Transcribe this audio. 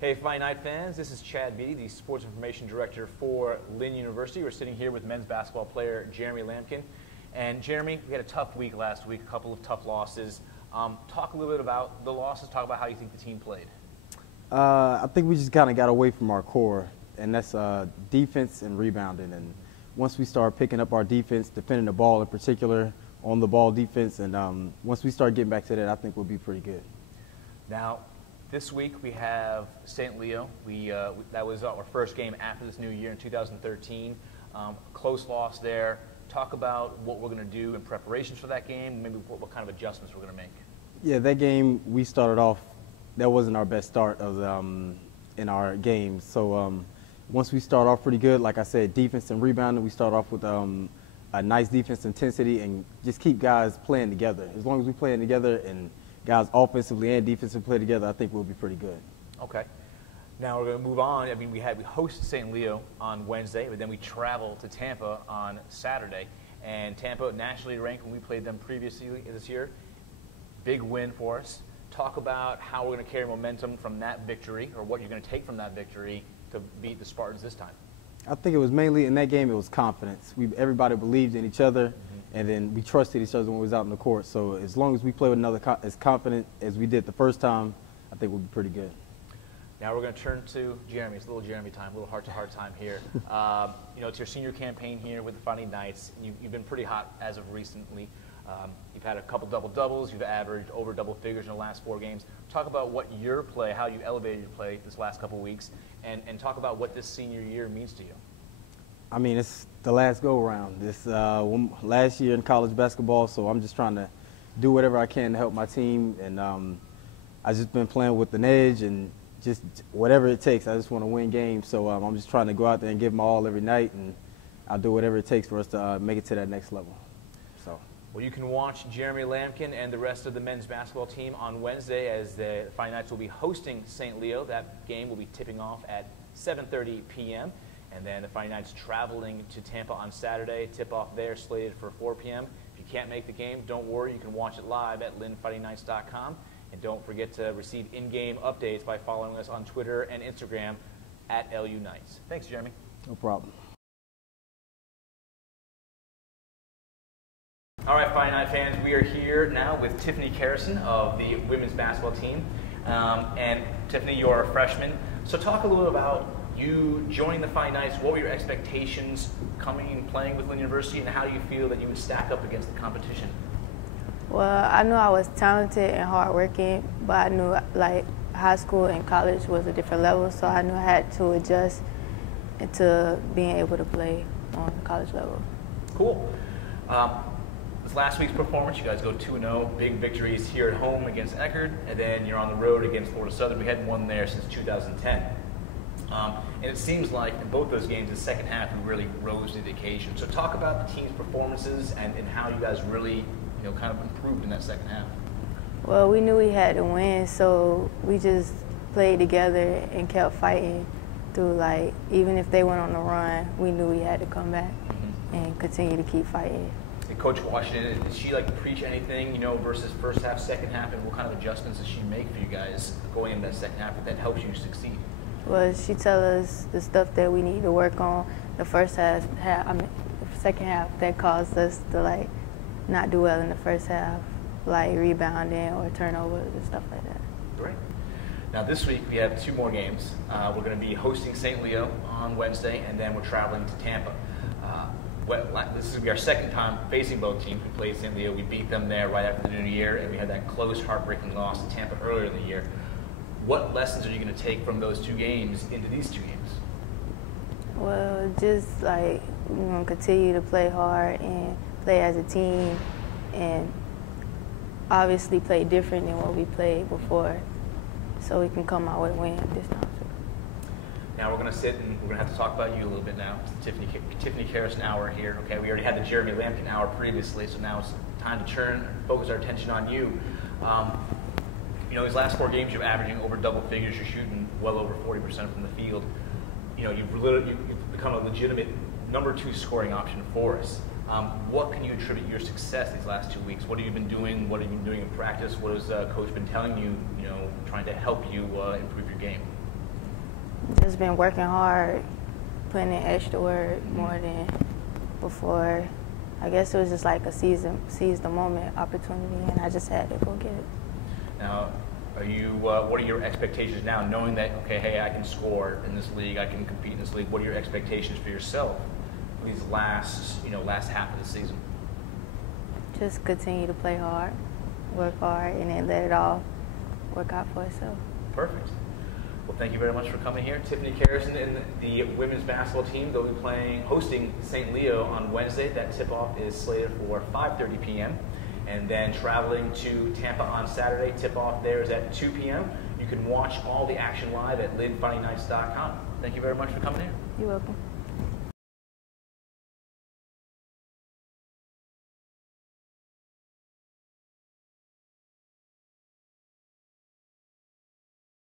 Hey, Fight Night fans, this is Chad Beatty, the Sports Information Director for Lynn University. We're sitting here with men's basketball player Jeremy Lampkin. And Jeremy, we had a tough week last week, a couple of tough losses. Talk a little bit about the losses, talk about how you think the team played. I think we just kind of got away from our core, and that's defense and rebounding. And once we start picking up our defense, defending the ball in particular, on the ball defense, and once we start getting back to that, I think we'll be pretty good. Now, this week we have St. Leo. That was our first game after this new year in 2013. Close loss there. Talk about what we're going to do in preparations for that game, maybe what kind of adjustments we're going to make. Yeah, that game we started off, that wasn't our best start of in our game. So once we start off pretty good, like I said, defense and rebounding, we start off with a nice defense intensity and just keep guys playing together. As long as we're playing together and guys offensively and defensively play together, I think we'll be pretty good. Okay. Now we're going to move on. I mean, we host St. Leo on Wednesday, but then we travel to Tampa on Saturday. And Tampa, nationally ranked when we played them previously this year. Big win for us. Talk about how we're going to carry momentum from that victory, or what you're going to take from that victory to beat the Spartans this time. I think it was mainly in that game, it was confidence. Everybody believed in each other, and then we trusted each other when we was out in the court. So as long as we play with another as confident as we did the first time, I think we'll be pretty good. Now we're going to turn to Jeremy. It's a little Jeremy time, a little heart-to-heart time here. It's your senior campaign here with the Fighting Knights. You've been pretty hot as of recently. You've had a couple double-doubles. You've averaged over double figures in the last 4 games. Talk about what your play, how you elevated your play this last couple weeks, and talk about what this senior year means to you. I mean, it's the last go-around. This last year in college basketball, so I'm just trying to do whatever I can to help my team. And I've just been playing with an edge and just whatever it takes. I just want to win games. So I'm just trying to go out there and give my all every night, and I'll do whatever it takes for us to make it to that next level. So. Well, you can watch Jeremy Lampkin and the rest of the men's basketball team on Wednesday as the Fighting Knights will be hosting St. Leo. That game will be tipping off at 7:30 p.m. And then the Fighting Knights traveling to Tampa on Saturday. Tip-off there slated for 4 p.m. If you can't make the game, don't worry. You can watch it live at lynnfightingknights.com. And don't forget to receive in-game updates by following us on Twitter and Instagram at LU Knights. Thanks, Jeremy. No problem. All right, Fighting Night fans, we are here now with Tiffany Carrison of the women's basketball team. And Tiffany, you're a freshman. So talk a little about you joining the Fighting Knights. What were your expectations coming and playing with Lynn University, and how do you feel that you would stack up against the competition? Well, I knew I was talented and hardworking, but I knew like high school and college was a different level, so I knew I had to adjust into being able to play on the college level. Cool. This last week's performance, you guys go 2-0, big victories here at home against Eckerd, and then you're on the road against Florida Southern. We hadn't won there since 2010. And it seems like in both those games, the second half, we really rose to the occasion. So talk about the team's performances and how you guys really, kind of improved in that second half. Well, we knew we had to win, so we just played together and kept fighting through, like, even if they went on the run, we knew we had to come back and continue to keep fighting. And Coach Washington, did she preach anything, versus first half, second half, and what kind of adjustments does she make for you guys going into that second half that helps you succeed? Well, she tell us the stuff that we need to work on. The the second half that caused us to not do well in the first half, like rebounding or turnovers and stuff like that. Great. Now this week we have 2 more games. We're going to be hosting St. Leo on Wednesday, and then we're traveling to Tampa. This is going to be our second time facing both teams. We played St. Leo. We beat them there right after the new year, and we had that close, heartbreaking loss to Tampa earlier in the year. What lessons are you going to take from those 2 games into these 2 games? Well, just continue to play hard and play as a team, and obviously play different than what we played before, so we can come out with a win this time too. Now we're going to sit and we're going to have to talk about you a little bit now. It's the Tiffany Carrison hour here. Okay, we already had the Jeremy Lampkin hour previously, so now it's time to focus our attention on you. These last 4 games, you're averaging over double figures. You're shooting well over 40% from the field. You've become a legitimate number 2 scoring option for us. What can you attribute your success these last 2 weeks? What have you been doing? What have you been doing in practice? What has Coach been telling you, trying to help you improve your game? Just been working hard, putting in extra work more than before. I guess it was just like a seize the moment opportunity, and I just had to go get it. Now, what are your expectations now, knowing that, okay, hey, I can score in this league, I can compete in this league? What are your expectations for yourself for these last half of the season? Just continue to play hard, work hard, and then let it all work out for itself. Perfect. Well, thank you very much for coming here. Tiffany Carrison and the women's basketball team, they'll be hosting St. Leo on Wednesday. That tip-off is slated for 5:30 p.m. And then traveling to Tampa on Saturday, tip-off there is at 2 p.m. You can watch all the action live at lidfunnynights.com. Thank you very much for coming here. You're welcome.